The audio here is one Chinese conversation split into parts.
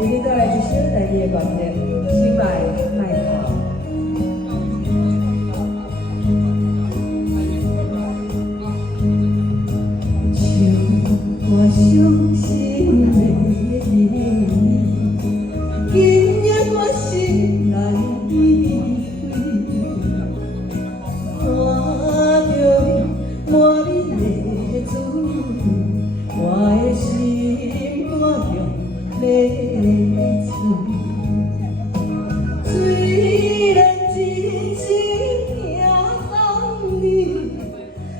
为你带来一首台语的原点，心爱卖头。我伤心的你，今夜我心内依偎，看着你满面的滋味，我的心肝中要醉。虽然真心听放你，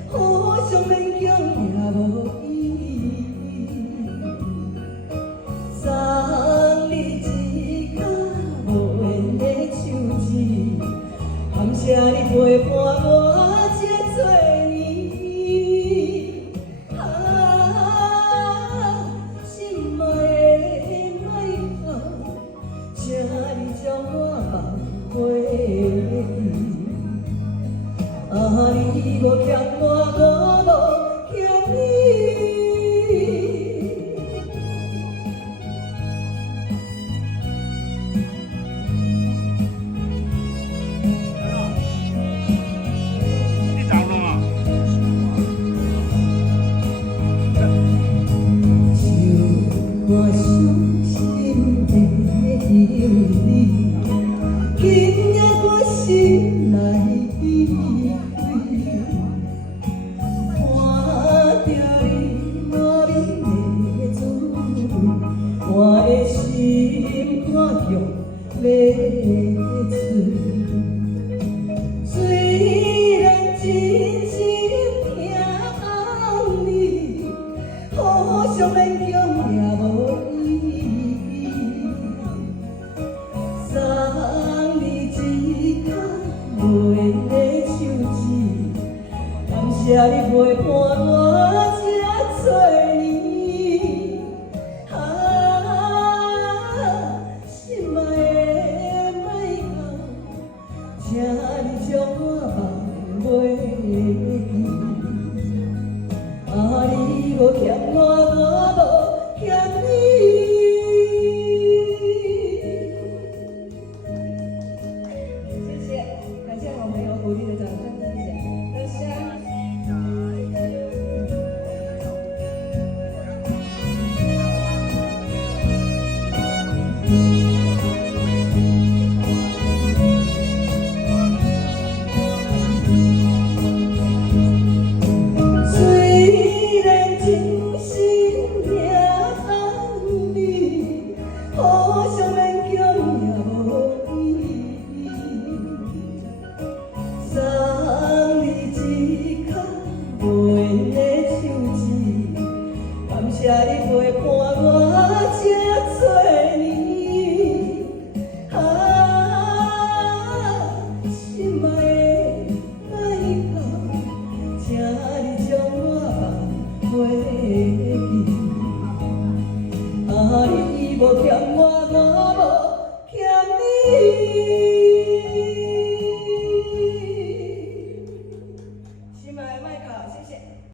好像勉强也无意义。送你一颗无缘的手指，感谢你陪伴我这多年。心爱的麦克，请你将我放回去。你无欠我，我无欠你。我伤心的你，今夜我心内依偎，看着你满面的滋味，我的心肝中要醉。虽然真心听放你，好像勉强也无意义。送你一颗无缘的手指，感谢你陪伴我这多年。心爱的麦克，请你将我放回去。你无欠我，我无欠你。谢谢，感谢我们有鼓励的掌声，谢谢，多谢。虽然真心听放你，好像勉强也无意义。送你一颗无缘的手指，感谢你陪伴我这多年。心爱的麦克，请你将我放回去。你无欠我，我无欠你。